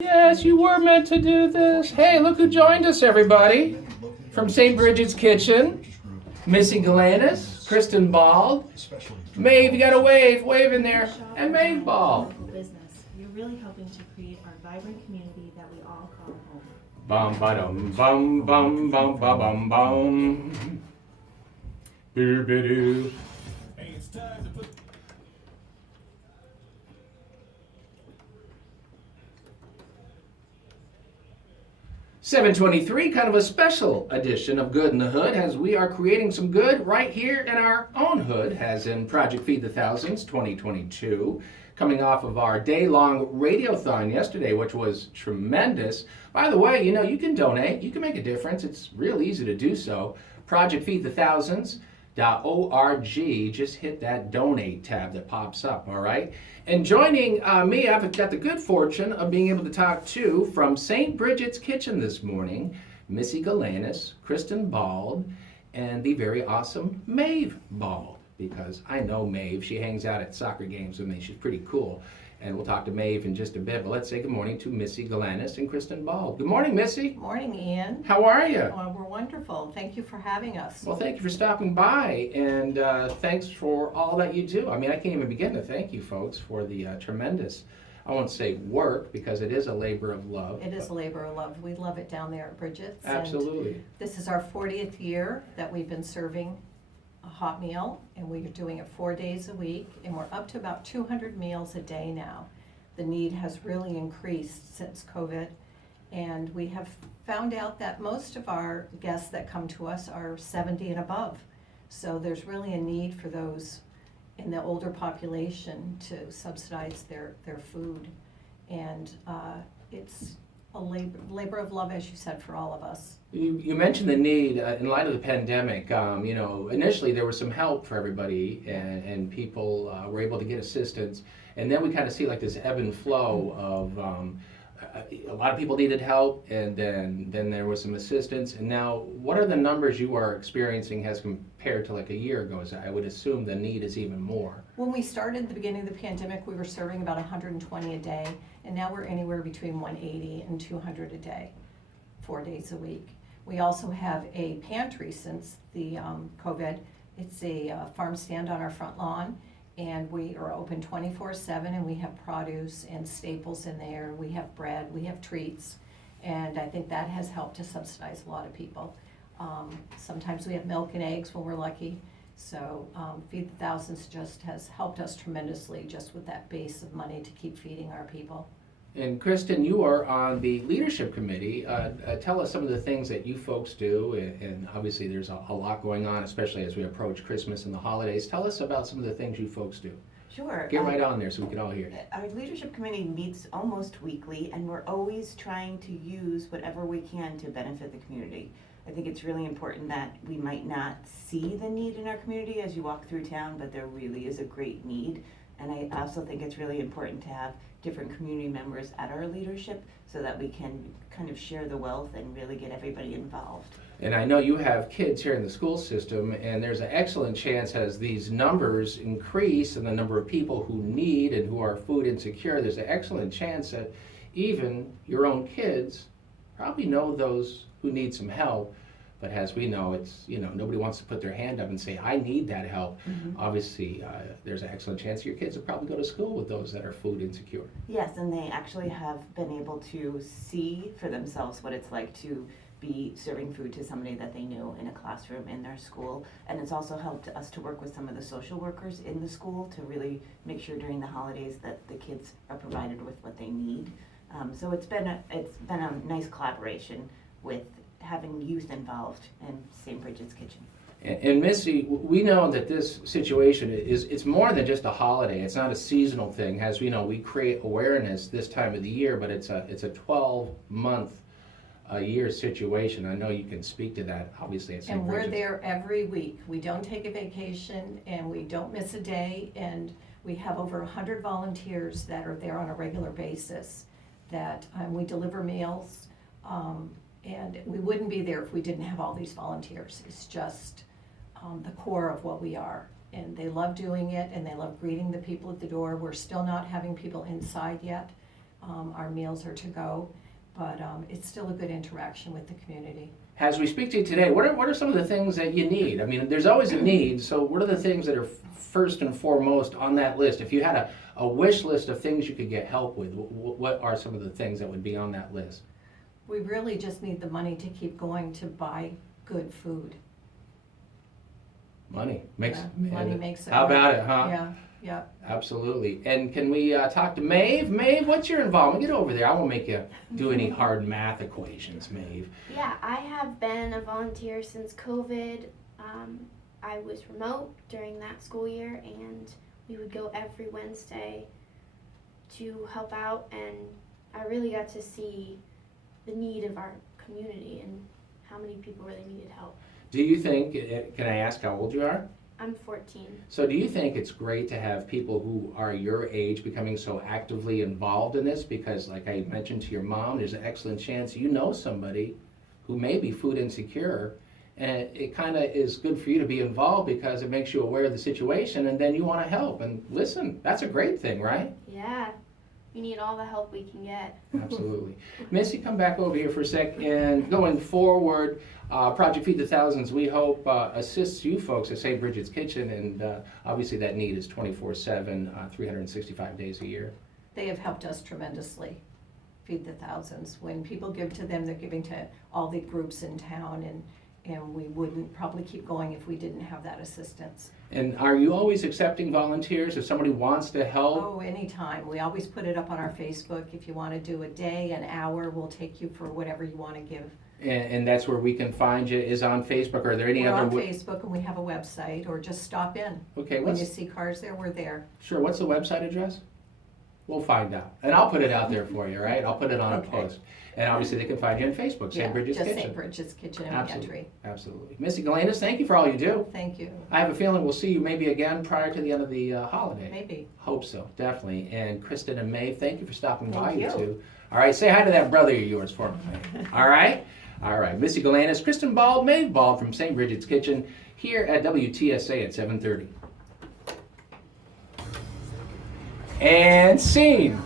Yes, you were meant to do this. Hey, look who joined us, everybody. From St. Bridget's Kitchen, Missy Galanis, Kristen Bald, Maeve, you got a wave, wave in there, and Maeve Bald. Business. You're really helping to create our vibrant community that we all call home. Bum ba dum bum bum bum ba bum bum. Boo ba doo. 723, kind of a special edition of Good in the Hood, as we are creating some good right here in our own hood, as in Project Feed the Thousands 2022, coming off of our day-long radiothon yesterday, which was tremendous. By the way, you can donate, you can make a difference. It's real easy to do so. Project Feed the Thousands.org. Just hit that donate tab that pops up, all right? And joining me, I've got the good fortune of being able to talk to, from St. Bridget's Kitchen this morning, Missy Galanis, Kristen Bald, and the very awesome Maeve Bald. Because I know Maeve, she hangs out at soccer games with me. She's pretty cool. And we'll talk to Maeve in just a bit. But let's say good morning to Missy Galanis and Kristen Bald. Good morning, Missy. Morning, Ian. How are you? Oh, we're wonderful. Thank you for having us. Well, thank you for stopping by, and thanks for all that you do. I mean, I can't even begin to thank you folks for the tremendous, I won't say work, because it is a labor of love. It is a labor of love. We love it down there at Bridget's. Absolutely. And this is our 40th year that we've been serving a hot meal, and we are doing it 4 days a week, and we're up to about 200 meals a day now. The need has really increased since COVID, and we have found out that most of our guests that come to us are 70 and above. So there's really a need for those in the older population to subsidize their food. And it's a labor of love, as you said, for all of us. You mentioned the need in light of the pandemic. Initially there was some help for everybody, and people were able to get assistance. And then we kind of see like this ebb and flow of a lot of people needed help, and then there was some assistance. And now, what are the numbers you are experiencing as compared to like a year ago? I would assume the need is even more. When we started at the beginning of the pandemic, we were serving about 120 a day, and now we're anywhere between 180 and 200 a day, 4 days a week. We also have a pantry since the COVID. It's a farm stand on our front lawn, and we are open 24/7, and we have produce and staples in there. We have bread, we have treats, and I think that has helped to subsidize a lot of people. Sometimes we have milk and eggs when we're lucky. So Feed the Thousands just has helped us tremendously, just with that base of money to keep feeding our people. And Kristen, you are on the leadership committee. Tell us some of the things that you folks do, and obviously there's a lot going on, especially as we approach Christmas and the holidays. Tell us about some of the things you folks do. Sure. Get right on there so we can all hear. Our leadership committee meets almost weekly, and we're always trying to use whatever we can to benefit the community. I think it's really important that we might not see the need in our community as you walk through town, but there really is a great need. And I also think it's really important to have different community members at our leadership so that we can kind of share the wealth and really get everybody involved. And I know you have kids here in the school system, and there's an excellent chance as these numbers increase and the number of people who need and who are food insecure, there's an excellent chance that even your own kids probably know those who need some help. But as we know, it's, nobody wants to put their hand up and say, I need that help. Mm-hmm. Obviously, there's an excellent chance your kids will probably go to school with those that are food insecure. Yes, and they actually have been able to see for themselves what it's like to be serving food to somebody that they knew in a classroom in their school. And it's also helped us to work with some of the social workers in the school to really make sure during the holidays that the kids are provided with what they need. So it's been a nice collaboration with having youth involved in St. Bridget's Kitchen. And Missy, we know that this situation it's more than just a holiday. It's not a seasonal thing. As we know, we create awareness this time of the year, but it's a 12-month a year situation. I know you can speak to that, obviously, at St. Bridget's. And we're there every week. We don't take a vacation, and we don't miss a day, and we have over 100 volunteers that are there on a regular basis that we deliver meals. And we wouldn't be there if we didn't have all these volunteers. It's just the core of what we are. And they love doing it, and they love greeting the people at the door. We're still not having people inside yet, Our meals are to go, but it's still a good interaction with the community. As we speak to you today, what are some of the things that you need? I mean, there's always a need, so what are the things that are first and foremost on that list? If you had a wish list of things you could get help with, what are some of the things that would be on that list? We really just need the money to keep going to buy good food. Money makes Yeah, money makes it How work. about it, huh? Yeah, yeah. Absolutely. And can we talk to Maeve? Maeve, what's your involvement? Get over there. I won't make you do any hard math equations, Maeve. Yeah, I have been a volunteer since COVID. I was remote during that school year, and we would go every Wednesday to help out, and I really got to see the need of our community and how many people really needed help. Do you think, can I ask how old you are? I'm 14. So do you think it's great to have people who are your age becoming so actively involved in this? Because like I mentioned to your mom, there's an excellent chance you know somebody who may be food insecure. And it kind of is good for you to be involved because it makes you aware of the situation and then you want to help. And listen, that's a great thing, right? Yeah, we need all the help we can get. Absolutely. Missy, come back over here for a sec. And going forward, Project Feed the Thousands, we hope assists you folks at St. Bridget's Kitchen. And obviously that need is 24/7, 365 days a year. They have helped us tremendously, Feed the Thousands. When people give to them, they're giving to all the groups in town, and we wouldn't probably keep going if we didn't have that assistance. And are you always accepting volunteers if somebody wants to help? Oh, anytime. We always put it up on our Facebook. If you want to do a day, an hour, we'll take you for whatever you want to give. And that's where we can find you, is on Facebook. Are there any We're other? on Facebook, and we have a website, or just stop in. Okay, When you see cars there, we're there. Sure, what's the website address? We'll find out. And I'll put it out there for you, right? I'll put it on a Okay. post. And obviously they can find you on Facebook, St. Bridget's just Kitchen. St. Bridget's Kitchen and Absolutely. Pantry. Absolutely. Missy Galanis, thank you for all you do. Thank you. I have a feeling we'll see you maybe again prior to the end of the holiday. Maybe. Hope so, definitely. And Kristen and Maeve, thank you for stopping by, Thank you you. two. All right, say hi to that brother of yours for me, Maeve. All right? All right, Missy Galanis, Kristen Bald, Maeve Bald from St. Bridget's Kitchen here at WTSA at 7:30. And scene.